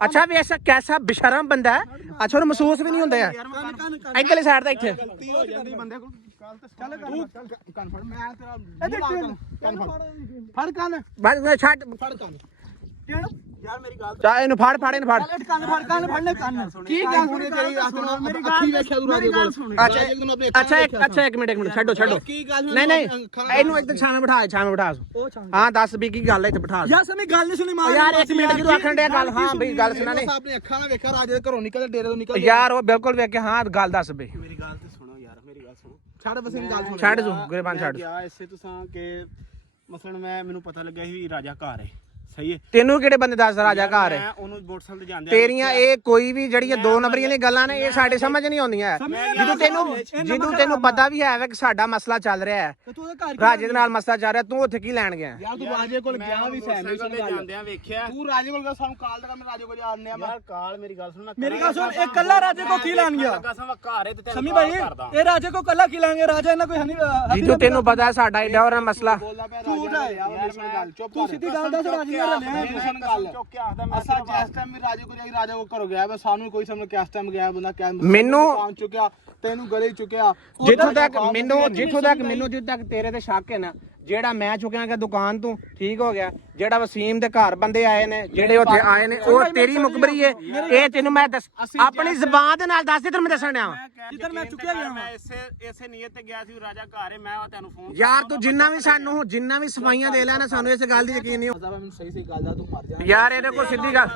ਅੱਛਾ ਵੀ ਐਸਾ ਕੈਸਾ ਬੇਸ਼ਰਮ ਬੰਦਾ ਹੈ। ਅੱਛਾ ਉਹਨੂੰ ਮਹਿਸੂਸ ਵੀ ਨਹੀਂ ਹੁੰਦਾ ਯਾਰ। ਇੱਧਰਲੀ ਸਾਈਡ ਦਾ ਇੱਥੇ ਗਲਤੀ ਹੋ ਜਾਂਦੀ ਬੰਦੇ ਕੋਲ। ਚੱਲ ਕੰਨ ਫੜ, ਮੈਂ ਤੇਰਾ ਫੜ ਕੰਨ ਬਸ ਛੱਡ ਫੜ ਕੰਨ ਯਾਰ। ਮੇਰੀ ਗੱਲ ਚਾ ਇਹਨੂੰ ਫੜ ਇਹਨੂੰ ਫੜ। ਕੰਨ ਫੜਨੇ ਕੰਨ ਕੀ ਗੱਲ ਸੁਣੀ ਤੇਰੀ ਮੇਰੀ ਅੱਖੀ ਵੇਖਿਆ ਤੂੰ ਰਾਜੇ ਕੋਲ। ਅੱਛਾ ਇੱਕ ਮਿੰਟ ਛੱਡੋ ਨਹੀਂ ਇਹਨੂੰ ਇੱਧਰ ਛਾਵੇਂ ਬਿਠਾ ਹਾਂ ਦੱਸ ਵੀ ਕੀ ਗੱਲ ਹੈ ਇੱਥੇ ਬਿਠਾ ਯਾਰ ਸਮੇਂ ਗੱਲ ਨਹੀਂ ਸੁਣੀ ਮਾਰ ਯਾਰ। ਇੱਕ ਮਿੰਟ ਜਦੋਂ ਆਖਣ ਡਿਆ ਗੱਲ, ਹਾਂ ਬਈ ਗੱਲ ਸੁਣਾ ਨੇ ਆਪਣੀ ਅੱਖਾਂ ਨਾਲ ਵੇਖਿਆ ਰਾਜੇ ਦੇ ਘਰੋਂ ਨਿਕਲਦੇ ਡੇਰੇ ਤੋਂ ਨਿਕਲ ਯਾਰ। ਉਹ ਬਿਲਕੁਲ ਵੇਖ ਕੇ ਹਾਂ ਗੱਲ ਦੱਸ ਬਈ। ਮੇਰੀ ਗੱਲ ਤੇ ਸੁਣੋ ਯਾਰ, ਮੇਰੀ ਗੱਲ ਸੁਣੋ। ਛੱਡ ਬਸ ਇਹ ਗੱਲ ਸੁਣ। ਛੱਡ ਤੂੰ ਗੁਰਬਾਨ ਛੱਡ। ਗਿਆ ਇਸੇ ਤੁਸਾਂ ਕਿ ਮਸਲਨ ਮੈਨੂੰ ਪਤਾ ਲੱਗਿਆ ਸੀ ਵੀ ਰਾਜਾ ਘਰ ਹੈ। ਸਹੀ ਹੈ। ਤੈਨੂੰ ਕਿਹੜੇ ਬੰਦੇ ਦੱਸ ਰਾਜਾ ਘਰ ਹੈ? ਮੈਂ ਉਹਨੂੰ ਮੋਟਰਸਾਈਕਲ ਤੇ ਜਾਂਦੇ ਤੇਰੀਆਂ ਇਹ ਕੋਈ ਵੀ ਜਿਹੜੀਆਂ 2 ਨੰਬਰੀਆਂ ਦੀਆਂ ਗੱਲਾਂ ਨੇ ਇਹ ਸਾਡੇ ਸਮਝ ਨਹੀਂ ਆਉਂਦੀਆਂ। ਜਦੋਂ ਤੈਨੂੰ ਪਤਾ ਵੀ ਹੈ ਕਿ ਸਾਡਾ ਮਸਲਾ ਚੱਲ ਰਿਹਾ ਹੈ, ਤੂੰ ਉਹਦੇ ਘਰ ਰਾਜੇ ਦੇ ਨਾਲ ਮਸਲਾ ਚੱਲ ਰਿਹਾ, ਤੂੰ ਉੱਥੇ ਕੀ ਲੈਣ ਗਿਆ? ਯਾਰ ਤੂੰ ਰਾਜੇ ਕੋਲ ਗਿਆ ਵੀ ਸੈਂਡਵਿਚ ਤੇ ਜਾਂਦਿਆਂ ਵੇਖਿਆ। ਤੂੰ ਰਾਜੇ ਕੋਲ ਗਿਆ, ਸਾਨੂੰ ਕਾਲ ਦਾ ਮੈਂ ਰਾਜੇ ਕੋਲ ਜਾਣਨੇ ਆ। ਯਾਰ ਕਾਲ ਮੇਰੀ ਗੱਲ ਸੁਣ। ਮੇਰੀ ਗੱਲ ਸੁਣ, ਇਹ ਕੱਲਾ ਰਾਜੇ ਕੋ ਕੀ ਲੈਣ ਗਿਆ? ਘਰ ਹੈ ਤੇ ਸਮੀ ਭਾਈ ਇਹ ਰਾਜੇ ਕੋ ਕੱਲਾ ਕੀ ਲੈਣਗੇ? ਰਾਜਾ ਇਹਨਾਂ ਕੋਈ ਹਨੀ ਜਿੱਦੋਂ ਤੈਨੂੰ ਪਤਾ ਹੈ ਸਾਡਾ ਏਡਾ ਹੋਰ ਮਸਲਾ। ਝੂਠ ਹੈ ਯਾਰ। ਤੂੰ ਸਿੱਧੀ ਗੱਲ ਦੱਸ, ਰਾਜੇ ਨਾਲ ਲਿਆ ਗੱਲ ਚੁੱਕ ਕੇ ਆਖਦਾ ਮੈਂ ਅਸਾਂ ਜਿਸ ਟਾਈਮ ਵੀ ਰਾਜੇ ਕੋਲ ਜਾਈ, ਰਾਜਾ ਕੋ ਘਰੋਂ ਗਿਆ ਵਾ। ਸਾਨੂੰ ਕੋਈ ਸਮਝ ਕਿਸ ਟਾਈਮ ਗਿਆ ਬੰਦਾ, ਕਿਆ ਮੈਨੂੰ ਪਹੁੰਚ ਚੁੱਕਿਆ, ਤੈਨੂੰ ਗਲੇ ਚੁੱਕਿਆ। ਜਿੱਥੋਂ ਤੱਕ ਮੈਨੂੰ ਤੇਰੇ ਤੇ ਸ਼ੱਕ ਹੈ ਨਾ, ਜਿਹੜਾ ਮੈਂ ਚੁੱਕਿਆ ਗਿਆ ਦੁਕਾਨ ਤੋਂ, ਠੀਕ ਹੋ ਗਿਆ। ਜਿਹੜਾ ਵਸੀਮ ਦੇ ਘਰ ਬੰਦੇ ਆਏ ਨੇ, ਜਿਹੜੇ ਉੱਥੇ ਆਏ ਨੇ, ਉਹ ਤੇਰੀ ਮੁਖਬਰੀ ਹੈ। ਇਹ ਤੈਨੂੰ ਮੈਂ ਆਪਣੀ ਜ਼ਬਾਨ ਦੇ ਨਾਲ ਦੱਸ ਦੇ, ਤੈਨੂੰ ਮੈਂ ਦੱਸਣ ਡਿਆ ਜਿੱਧਰ ਮੈਂ ਚੁੱਕਿਆ ਗਿਆ ਮੈਂ ਇਸੇ ਨੀਅਤ ਤੇ ਗਿਆ ਸੀ ਰਾਜਾ ਘਰ ਹੈ। ਮੈਂ ਤੈਨੂੰ ਫੋਨ ਯਾਰ ਤੂੰ ਜਿੰਨਾ ਵੀ ਸਫਾਈਆਂ ਦੇ ਲਿਆ ਨਾ, ਸਾਨੂੰ ਇਸ ਗੱਲ ਦੀ ਯਕੀਨ ਨਹੀਂ। ਮੈਨੂੰ ਸਹੀ ਗੱਲ ਦਾ ਤੂੰ ਭਰ ਜਾ ਯਾਰ ਇਹਦੇ ਕੋਲ ਸਿੱਧੀ ਗੱਲ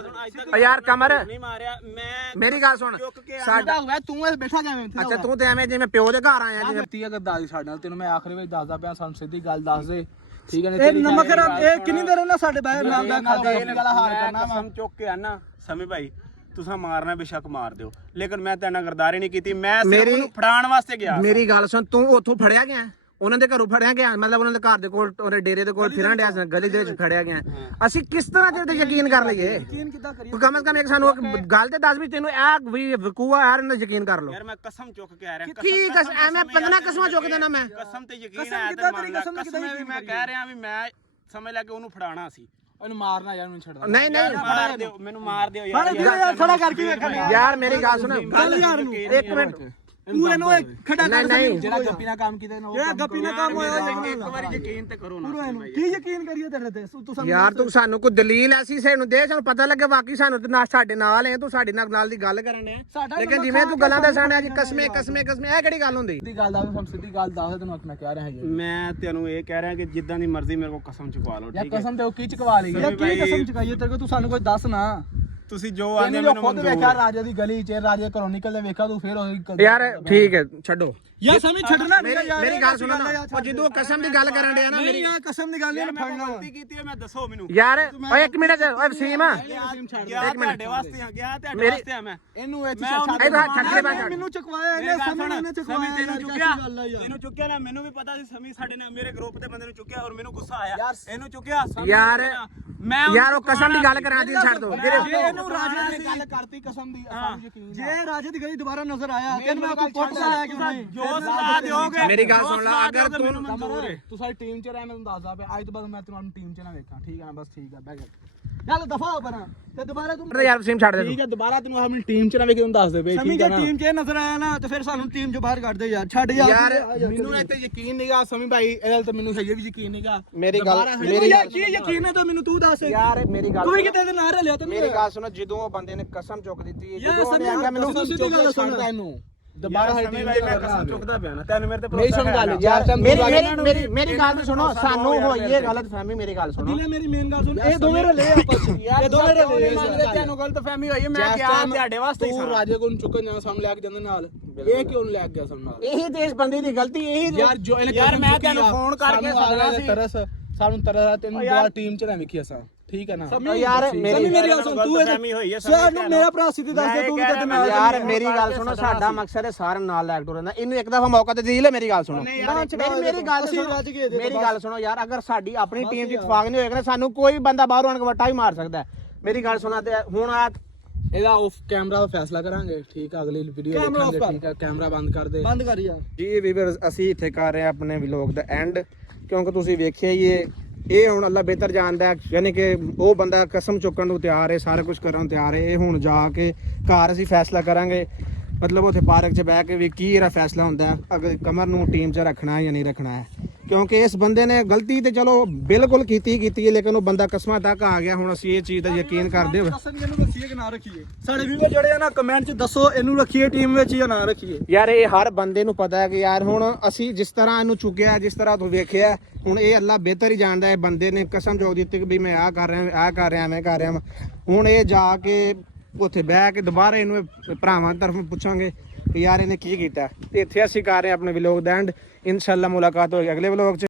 ਯਾਰ ਕਮਰ ਨਹੀਂ ਮਾਰਿਆ। ਮੈਂ ਮੇਰੀ ਗੱਲ ਸੁਣ, ਸਾਡਾ ਹੋਇਆ ਤੂੰ ਇਹ ਬੈਠਾ ਜਾਵੇਂ। ਅੱਛਾ ਤੂੰ ਤੇ ਐਵੇਂ ਜਿਵੇਂ ਪਿਓ ਦੇ ਘਰ ਆਇਆ ਜਿਵੇਂ। ਤੀ ਅਗਰ ਦਾਦੀ ਸਾਡੇ ਨਾਲ, ਤੈਨੂੰ ਮੈਂ ਆਖਰੀ ਵਿੱਚ ਦੱਸਦਾ ਪਿਆ, ਸਾਨੂੰ ਸਿੱਧੀ ਗੱਲ ਦੱਸ ਦੇ, ਠੀਕ ਹੈ? ਇਹ ਨਮਕ ਇਹ ਕਿੰਨੀ ਦੇਰ ਉਹਨਾਂ ਸਾਡੇ ਬਾਹਰ ਨਾਮ ਦਾ ਖਾਦਾ ਗੱਲ ਹਾਰ ਕਰਨਾ। ਮੈਂ ਚੁੱਕ ਕੇ ਆਣਾ ਸਮੀ ਭਾਈ ਤੁਸੀਂ ਮਾਰਨਾ ਬੇਸ਼ੱਕ ਮਾਰ ਦਿਓ, ਲੇਕਿਨ ਮੈਂ ਤੇਰੇ ਨਾਲ ਗਰਦਾਰੀ ਨਹੀਂ ਕੀਤੀ। ਮੈਂ ਸਿਰਫ ਉਹਨੂੰ ਫੜਾਉਣ ਵਾਸਤੇ ਗਿਆ। ਮੇਰੀ ਗੱਲ ਸੁਣ, ਤੂੰ ਉੱਥੋਂ ਫੜਿਆ ਗਿਆ, ਉਹਨਾਂ ਦੇ ਘਰੋਂ ਫੜਿਆ ਗਿਆ, ਮਤਲਬ ਉਹਨਾਂ ਦੇ ਘਰ ਦੇ ਕੋਲ, ਉਹਦੇ ਡੇਰੇ ਦੇ ਕੋਲ ਫਿਰਨ ਡਿਆ ਸੀ, ਗਲੀ ਦੇ ਵਿੱਚ ਫੜਿਆ ਗਿਆ। ਅਸੀਂ ਕਿਸ ਤਰ੍ਹਾਂ ਤੇਰੇ ਤੇ ਯਕੀਨ ਕਰ ਲਈਏ? ਯਕੀਨ ਕਿੱਦਾਂ ਕਰੀਏ? ਤੂੰ ਕਮ ਸੇ ਕਮ ਇੱਕ ਸਾਨੂੰ ਗੱਲ ਤੇ ਦੱਸ ਵੀ ਤੈਨੂੰ ਇਹ ਵੀ ਵਕੂਆ ਯਾਰ ਇਹਨਾਂ ਯਕੀਨ ਕਰ ਲਓ। ਯਾਰ ਮੈਂ ਕਸਮ ਚੁੱਕ ਕੇ ਆ ਰਿਹਾ। ਠੀਕ ਐ, ਐਵੇਂ 15 ਕਸਮਾਂ ਚੁੱਕ ਦੇਣਾ ਮੈਂ। ਕਸਮ ਤੇ ਯਕੀਨ ਹੈ ਤੇ ਮੰਨ ਲੈ। ਕਸਮ ਵੀ ਮੈਂ ਕਹਿ ਰਿਹਾ ਵੀ ਮੈਂ ਸਮਝ ਲੈ ਕੇ ਉਹਨੂੰ ਫੜਾਣਾ ਸੀ। ਇਹਨੂੰ ਮਾਰਨਾ ਯਾਰ, ਮੈਨੂੰ ਛੱਡ ਨਹੀਂ ਨਹੀਂ ਮਾਰ ਦਿਓ, ਮੈਨੂੰ ਮਾਰ ਦਿਓ ਫੜ ਦਿਓ ਯਾਰ, ਖੜਾ ਕਰਕੇ ਵੇਖਣਾ ਯਾਰ, ਮੇਰੀ ਗੱਲ ਸੁਣ, ਚੱਲ ਯਾਰ ਨੂੰ ਇੱਕ ਮਿੰਟ। ਤੂੰ ਇਹਨੂੰ ਖੜਾ ਕਰ। ਨਹੀਂ ਜਿਹੜਾ ਗੱਪੀ ਨਾਲ ਕੰਮ ਕੀਤਾ ਨਾ, ਇਹ ਗੱਪੀ ਨਾਲ ਕੰਮ ਹੋਇਆ। ਇੱਕ ਵਾਰੀ ਯਕੀਨ ਤੇ ਕਰੋ ਨਾ। ਕੀ ਯਕੀਨ ਕਰੀਏ ਤੇਰੇ ਤੇ? ਤੂੰ ਸਾਨੂੰ ਯਾਰ ਤੂੰ ਸਾਨੂੰ ਕੋਈ ਦਲੀਲ ਐਸੀ ਸਾਨੂੰ ਦੇ, ਸਾਨੂੰ ਪਤਾ ਲੱਗੇ ਵਾਕਈ ਸਾਨੂੰ ਤੇ ਸਾਡੇ ਨਾਲ ਹੈ, ਤੂੰ ਸਾਡੇ ਨਾਲ ਦੀ ਗੱਲ ਕਰਨ ਡਿਆ। ਲੇਕਿਨ ਜਿਵੇਂ ਤੂੰ ਗੱਲਾਂ ਦੱਸਣ ਡਿਆ ਜੀ, ਕਸਮੇ ਕਸਮੇ ਕਸਮੇ, ਇਹ ਕਿਹੜੀ ਗੱਲ ਹੁੰਦੀ? ਸਿੱਧੀ ਗੱਲ ਦੱਸ, ਸਭ ਸਿੱਧੀ ਗੱਲ ਦੱਸ, ਤੈਨੂੰ ਮੈਂ ਕਹਿ ਰਿਹਾ ਹਾਂ ਮੈਂ ਤੈਨੂੰ ਇਹ ਕਹਿ ਰਿਹਾ ਕਿ ਜਿੱਦਾਂ ਦੀ ਮਰਜ਼ੀ ਮੇਰੇ ਕੋਲ ਕਸਮ ਚੁਕਵਾ ਲਓ, ਯਾਰ। ਠੀਕ ਹੈ? ਕਸਮ ਤੇ ਉਹ ਕੀ ਚਕਵਾ ਲਈ ਯਾਰ ਕੀ ਕਸਮ ਚੁਕਾਈਏ ਤੇਰੇ ਕੋਲ? ਤੂੰ ਸਾਨੂੰ ਕੋਈ ਦੱਸ ਨਾ। ਤੁਸੀਂ ਜੋ ਆਂਦੇ ਮੈਨੂੰ ਮੈਨੂੰ ਖੁਦ ਮਨਜ਼ੂਰ ਵੇਖਿਆ ਹੈ। ਰਾਜੇ ਦੀ ਗਲੀ ਚ, ਰਾਜੇ ਘਰੋਂ ਨਿਕਲਦੇ ਵੇਖਿਆ ਤੂੰ, ਫੇਰ ਉਹੀ ਯਾਰ ਠੀਕ ਹੈ, ਛੱਡੋ ਯਾਰ ਸਮਝ ਛੱਡਣਾ ਨਹੀਂ ਯਾਰ। ਮੇਰੀ ਗੱਲ ਸੁਣੋ ਨਾ, ਉਹ ਜਦੋਂ ਕਸਮ ਦੀ ਗੱਲ ਕਰਨ ਡਿਆ ਨਾ, ਨਹੀਂ ਮੇਰੀ ਯਾਰ ਕਸਮ ਦੀ ਗੱਲ ਨਹੀਂ, ਮੈਂ ਫੜਨਾ ਗਲਤੀ ਕੀਤੀ ਹੈ, ਮੈਂ ਦੱਸੋ ਮੈਨੂੰ। ਯਾਰ ਓਏ ਇੱਕ ਮਿੰਟ, ਓਏ ਵਸੀਮ, ਗਿਆ ਤੁਹਾਡੇ ਵਾਸਤੇ ਆ, ਗਿਆ ਤੁਹਾਡੇ ਵਾਸਤੇ ਆ ਮੈਂ। ਇਹਨੂੰ ਇੱਥੇ ਮੈਂ ਉਹਨੂੰ ਇਹ ਤਾਂ ਛੱਡ ਦੇ ਬਾਹਰ। ਮੈਨੂੰ ਚੁਕਵਾਇਆ ਮੇਰੀ ਇਹਨੇ, ਗੱਲ ਸਮਝ ਸੁਣ, ਇਹਨੇ ਸਮੀ ਚੁਕਵਾਇਆ। ਤੈਨੂੰ ਚੁੱਕਿਆ, ਇਹਨੂੰ ਚੁੱਕਿਆ ਨਾ, ਮੈਨੂੰ ਵੀ ਪਤਾ ਸੀ ਸਮੀ ਸਾਡੇ ਨਾਲ ਮੇਰੇ ਗਰੁੱਪ ਦੇ ਬੰਦੇ ਨੂੰ ਚੁੱਕਿਆ ਔਰ ਮੈਨੂੰ ਗੁੱਸਾ ਆਇਆ। ਇਹਨੂੰ ਚੁੱਕਿਆ ਯਾਰ ਮੈਂ ਯਾਰ ਉਹ ਕਸਮ ਦੀ ਗੱਲ ਕਰਾਂ ਦੀ ਛੱਡ ਦੋ ਵੀਰੇ। ਜੇ ਇਹਨੂੰ ਰਾਜੇ ਨੇ ਗੱਲ ਕਰਤੀ ਕਸਮ ਦੀ, ਸਾਨੂੰ ਯਕੀਨ ਜੇ ਰਾਜੇ ਦੀ ਗਲੀ ਦੁਬਾਰਾ ਨਜ਼ਰ ਆਇਆ ਤੈਨੂੰ ਮੈਂ ਕੋਈ ਪੁੱਛ ਆਇਆ ਕਿਉਂ ਨਹੀਂ? ਜੋ ਸਲਾਹ ਦਿਓਗੇ ਮੇਰੀ ਗੱਲ ਸੁਣ ਲੈ, ਅਗਰ ਤੂੰ ਤੂੰ ਸਾਡੀ ਟੀਮ ਚ ਰਹਿ, ਮੈਨੂੰ ਦੱਸਦਾ ਪਿਆ, ਅੱਜ ਤੋਂ ਬਾਅਦ ਮੈਂ ਤੈਨੂੰ ਟੀਮ ਚ ਨਾ ਵੇਖਾਂ, ਠੀਕ ਹੈ ਨਾ? ਬਸ ਠੀਕ ਹੈ, ਬਹਿ ਜਾ। ਚੱਲ ਦਫਾ ਹੋ ਪਰਾਂ ਤੇ ਦੁਬਾਰਾ ਤੂੰ ਯਾਰ ਵਸੀਮ ਛੱਡ ਦੇ ਠੀਕ ਹੈ, ਦੁਬਾਰਾ ਤੈਨੂੰ ਆਪਣੀ ਟੀਮ ਚ ਨਾ ਵੇਖ, ਤੈਨੂੰ ਦੱਸ ਦੇ ਬਈ, ਸਮੀ ਠੀਕ ਜੇ ਹੈ ਨਾ? ਟੀਮ 'ਚ ਨਜ਼ਰ ਆਇਆ ਨਾ ਤੇ ਫਿਰ ਸਾਨੂੰ ਟੀਮ 'ਚੋਂ ਬਾਹਰ ਕੱਢ ਦੇ ਯਾਰ। ਛੱਡ ਯਾਰ ਮੈਨੂੰ ਇੱਥੇ ਯਕੀਨ ਨਹੀਂਗਾ ਸਮੀ ਭਾਈ, ਇਹਦੇ ਤੇ ਮੈਨੂੰ ਸਹੀ ਵੀ ਯਕੀਨ ਨਹੀਂਗਾ। ਮੇਰੀ ਗੱਲ ਮੇਰੀ ਯਾਰ ਕੀ ਯਕੀਨ ਹੈ ਤਾਂ ਮੈਨੂੰ ਤੂੰ ਦੱਸ। ਯਾਰ ਮੇਰੀ ਗੱਲ ਤੂੰ ਵੀ ਕਿਤੇ ਦੇ ਨਾਲ ਰਲਿਆ ਤੈਨੂੰ? ਮੇਰੀ ਗੱਲ ਸੁਣੋ, ਜਦੋਂ ਉਹ ਬੰਦੇ ਨੇ ਕਸਮ ਚੁੱਕ ਦਿੱਤੀ, ਯਾਰ ਜਦੋਂ ਉਹਨੇ ਆਖਿਆ ਮੈਨੂੰ ਛੱਡਦਾ ਇਹਨੂੰ, ਦੁਬਾਰਾ ਸਾਡੀ ਟੀਮ ਚ ਮੈਂ ਕਸਮ ਚੁੱਕਦਾ ਪਿਆ ਨਾ, ਤੈਨੂੰ ਮੇਰੇ ਤੇ ਨਹੀਂ ਸੁਣ ਗੱਲ ਯਾਰ, ਮੇਰੀ ਗੱਲ ਸੁਣੋ, ਸਾਨੂੰ ਹੋਈ ਇਹ ਗਲਤ ਫਹਿਮੀ, ਮੇਰੀ ਗੱਲ ਸੁਣੋ। ਦਿਲੇ ਮੇਰੀ ਮੇਨ ਗੱਲ ਸੁਣ, ਇਹ ਦੋਵੇਂ ਰਲੇ ਆਪਸ ਵਿੱਚ, ਇਹ ਦੋਵੇਂ ਰਲੇ। ਤੈਨੂੰ ਗਲਤਫਹਿਮੀ ਹੋਈ ਹੈ, ਮੈਂ ਕਿਹਾ ਤੁਹਾਡੇ ਵਾਸਤੇ ਹੀ ਤੂੰ ਸਾਰਾ। ਰਾਜੇ ਕੋਲ ਚੁੱਕਣ ਜਾਣਾ, ਸਾਨੂੰ ਲੈ ਕੇ ਜਾਂਦੇ ਨਾਲ, ਇਹ ਕਿਉਂ ਨੀ ਲੈ ਕੇ ਗਿਆ ਸਾਨੂੰ ਨਾਲ? ਇਹੀ ਤੇ ਇਸ ਬੰਦੇ ਦੀ ਗਲਤੀ, ਇਹੀ ਯਾਰ ਜੋ ਇਹਨੇ ਯਾਰ ਕਸਮ ਮੈਂ ਚੁੱਕੀ ਤੈਨੂੰ ਆ, ਫੋਨ ਕਰਕੇ ਸਾਨੂੰ ਸੱਦਣਾ ਸੀ। ਸਾਨੂੰ ਤਰਸ ਤੈਨੂੰ ਦੁਬਾਰਾ ਟੀਮ ਚ ਨਾ ਵੇਖੀ ਅਸਾਂ, ਠੀਕ ਹੈ ਨਾ? ਯਾਰ ਸਮੀ ਮੇਰੀ ਗੱਲ ਸੁਣ, ਤੂੰ ਗਲਤਫਹਿਮੀ ਹੋਈ ਹੈ ਯਾਰ ਨੂੰ ਮੇਰਾ ਭਰਾ ਸਿੱਧੀ ਦੱਸ ਦੇ, ਤੂੰ ਵੀ ਤੇ ਨਾਲ ਯਾਰ ਮੇਰੀ ਗੱਲ ਸੁਣੋ, ਸਾਡਾ ਮਕਸਦ ਹੈ ਸਾਰਿਆਂ ਨਾਲ ਲੈ ਕੇ ਟੁਰਨਾ। ਇਹਨੂੰ ਇੱਕ ਦਫਾ ਮੌਕਾ ਤੇ ਦੇ ਲੈ, ਮੇਰੀ ਗੱਲ ਸੁਣੋ, ਮੇਰੀ ਗੱਲ ਸੁਣੋ, ਮੇਰੀ ਗੱਲ ਸੁਣੋ ਯਾਰ। ਅਗਰ ਸਾਡੀ ਆਪਣੀ ਟੀਮ 'ਚ ਇਤਫਾਕ ਨਹੀਂ ਹੋਏਗਾ, ਸਾਨੂੰ ਕੋਈ ਬੰਦਾ ਬਾਹਰੋਂ ਆਣ ਕੇ ਵੱਟਾ ਹੀ ਮਾਰ ਸਕਦਾ ਹੈ। ਮੇਰੀ ਗੱਲ ਸੁਣਾ, ਤੇ ਹੁਣ ਆ ਇਹਦਾ ਆਫ ਕੈਮਰਾ ਦਾ ਫੈਸਲਾ ਕਰਾਂਗੇ, ਠੀਕ ਹੈ? ਅਗਲੀ ਵੀਡੀਓ ਦੇਖਾਂਗੇ, ਠੀਕ ਹੈ? ਕੈਮਰਾ ਬੰਦ ਕਰ ਦੇ, ਬੰਦ ਕਰ ਯਾਰ। ਜੀ ਵੀਵਰਸ, ਅਸੀਂ ਇੱਥੇ ਕਰ ਰਹੇ ਹਾਂ ਆਪਣੇ ਵਲੌਗ ਦਾ ਐਂਡ, ਕਿਉਂਕਿ ਤੁਸੀਂ ਵੇਖਿਆ ਹੀ ਇਹ ਹੁਣ ਅੱਲਾ ਬਿਹਤਰ ਜਾਣਦਾ, ਯਾਨੀ ਕਿ ਉਹ ਬੰਦਾ ਕਸਮ ਚੁੱਕਣ ਨੂੰ ਤਿਆਰ ਹੈ, ਸਾਰਾ ਕੁਝ ਕਰਨ ਨੂੰ ਤਿਆਰ ਹੈ। ਇਹ ਹੁਣ ਜਾ ਕੇ ਘਰ ਅਸੀਂ ਫੈਸਲਾ ਕਰਾਂਗੇ, ਮਤਲਬ ਉੱਥੇ ਪਾਰਕ 'ਚ ਬਹਿ ਕੇ ਵੀ ਕੀ ਇਹਦਾ ਫੈਸਲਾ ਹੁੰਦਾ, ਅਗਰ ਕਮਰ ਨੂੰ ਟੀਮ 'ਚ ਰੱਖਣਾ ਹੈ ਜਾਂ ਨਹੀਂ ਰੱਖਣਾ ਹੈ। ਕਿਉਂਕਿ ਇਸ ਬੰਦੇ ਨੇ ਗਲਤੀ ਤੇ ਚਲੋ ਬਿਲਕੁਲ ਕੀਤੀ ਹੈ, ਲੇਕਿਨ ਉਹ ਬੰਦਾ ਕਸਮਾਂ ਤੱਕ ਆ ਗਿਆ। ਹੁਣ ਅਸੀਂ ਇਹ ਚੀਜ਼ ਦਾ ਯਕੀਨ ਕਰਦੇ ਹਾਂ। ਕਸਮ ਇਹਨੂੰ ਰੱਖੀਏ ਕਿ ਨਾ ਰੱਖੀਏ? ਸਾਡੇ ਵੀਰ ਜਿਹੜੇ ਆ ਨਾ ਕਮੈਂਟ 'ਚ ਦੱਸੋ, ਇਹਨੂੰ ਰੱਖੀਏ ਟੀਮ ਵਿੱਚ ਜਾਂ ਨਾ ਰੱਖੀਏ? ਯਾਰ ਇਹ ਹਰ ਬੰਦੇ ਨੂੰ ਪਤਾ ਹੈ ਕਿ ਯਾਰ ਹੁਣ ਅਸੀਂ ਜਿਸ ਤਰ੍ਹਾਂ ਇਹਨੂੰ ਚੁੱਕਿਆ, ਜਿਸ ਤਰ੍ਹਾਂ ਤੂੰ ਵੇਖਿਆ, ਹੁਣ ਇਹ ਅੱਲਾ ਬਿਹਤਰ ਹੀ ਜਾਣਦਾ ਹੈ। ਬੰਦੇ ਨੇ ਕਸਮ ਚੁੱਕ ਦਿੱਤੀ ਕਿ ਵੀ ਮੈਂ ਆਹ ਕਰ ਰਿਹਾ, ਆਹ ਕਰ ਰਿਹਾ, ਐਵੇਂ ਕਰ ਰਿਹਾ। ਹੁਣ ਇਹ ਜਾ ਕੇ ਉੱਥੇ ਬਹਿ ਕੇ ਦੁਬਾਰਾ ਇਹਨੂੰ ਭਰਾਵਾਂ ਦੀ ਤਰਫੋਂ ਪੁੱਛਾਂਗੇ ਕਿ ਯਾਰ ਇਹਨੇ ਕੀ ਕੀਤਾ। ਤੇ ਇੱਥੇ ਅਸੀਂ ਕਰ ਰਹੇ ਹਾਂ ਆਪਣੇ ਵਲੌਗ ਦਾ ਐਂਡ। ਇਨਸ਼ਾਅੱਲਾ ਮੁਲਾਕਾਤ ਹੋਏਗੀ ਅਗਲੇ ਵਲੌਗ 'ਚ।